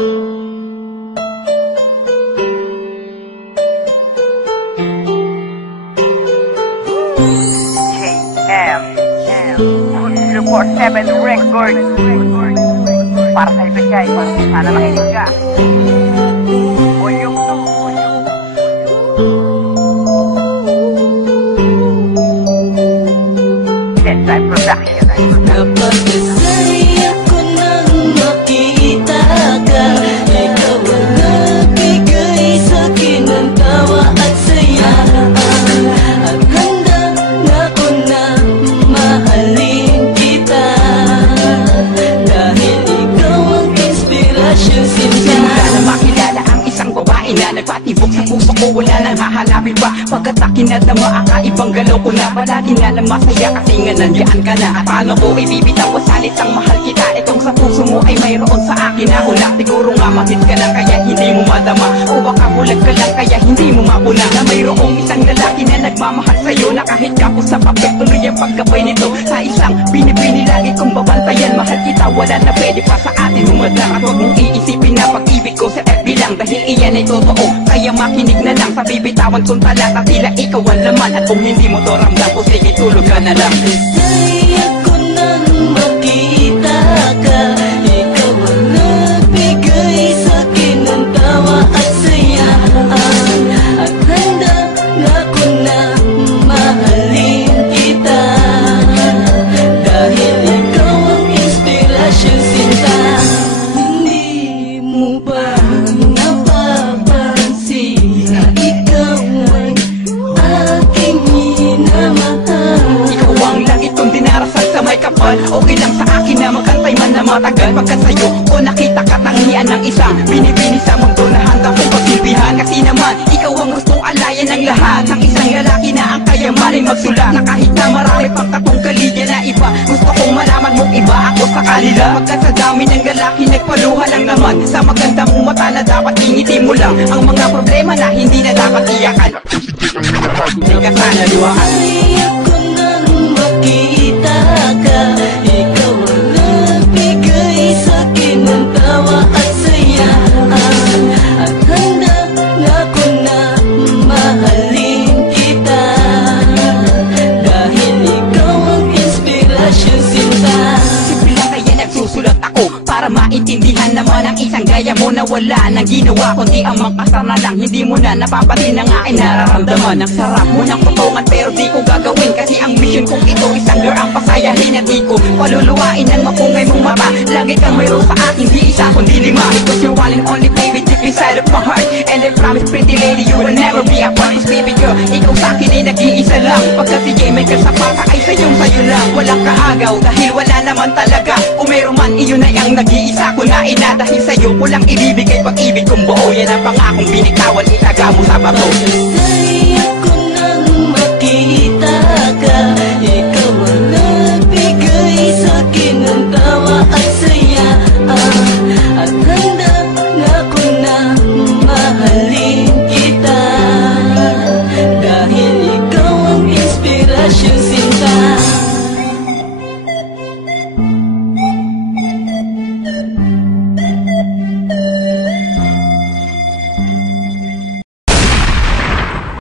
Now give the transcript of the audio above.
JM 147 Records. Para sa ito siya, sana makinig ka. Boyong Dead Production. Kapag kasay ako nang makita ka, ikaw ang nagbigay sa'kin ng tawa at saya. At handa na ako na mahalin kita, dahil ikaw ang inspirasyon sinta. Simula na makilala ang isang babae na nagpatibok sa puso ko, wala nang hahanapin pa. Pagkat akin na dama, akaibang galaw ko na. Palagi na lang masaya kasi nga nandiyan ka na. At paano ko ibibitaw sa salitang mahal kita? Itong sa puso mo ay mayroon sa akin na hula. Siguro nga mahit ka lang kaya hindi mo madama, o baka bulag ka lang kaya hindi mo mapuna, na mayroong isang lalaki na nagmamahal sa'yo, na kahit kapos sa papel tuloy ang pagkabay nito. Sa isang binibini lagi kong babantayan, mahal kita, wala na pwede pa sa atin umadlang. At huwag mong iisipin na pag-ibig ko sa FB lang, dahil iyan ay totoo, kaya makinig na lang sa bibitawan kong talata. Tila ikaw ang laman, at kung hindi mo to ramdam ko, sige tulog ka na lang. Kasay ako nang makita ka, ikaw ang nagbigay sa'kin ng tawa at saya. At handa na ako na mahalin kita, dahil ikaw ang inspirasyon sinta. Hindi mo ba napapansin na ikaw ay aking minamahal? Ikaw ang langit kong dinarasal sa may kapal. Okay lang sa akin na magkantay man na matagal, pagkat sa'yo ko nakita katangian ng isang binibini sa mundo na hanggang kong pagsilbihan. Kasi naman ikaw ang gustong alayan ng lahat, ng isang lalaki na ang kayamanin magsulat, na kahit na marami pang katungkaligan na iba, gusto kong malaman mong iba ako sa kanila. Pagkat sa dami ng lalaki nagpaluha lang naman, sa maganda mong mata na dapat ingiti mo lang ang mga problema na hindi na dapat iyakan. Hindi ka sana luwakan. Kasay ako nang makita ka, ikaw ang nagbigay sa'kin ng tawa at saya. At handa na ako na mahalin kita, dahil ikaw ang inspirasyon sinta. Simple lang kaya nagsusulat ako, para maintindihan naman ang isang gaya mo na wala nang ginawa kundi ang makasar na lang. Hindi mo na napapatin ang aking nararamdaman. Ang sarap mo ng potongan pero di ko gagawin, kasi ang mission kong ito isang girl ang pasayahin, at di ko paluluwain ng mapungay mong mata. Lagi kang mayroon sa akin, di isa kundi lima, because you're one and only baby deep inside of my heart. And I promise pretty lady you will never be apart. Cause baby girl, ikaw sa akin ay nag-iisa lang. Pagkat si J. Michael sa pata ay sayong sayo lang. Walang kaagaw dahil wala naman talaga, kung mayroon man iyon ay ang nag-iisa ko na ina. Dahil sa'yo ko lang ibibigay pag-ibig kong buo, yan ang pangakong binitawan, itaga mo sa bato. Kasay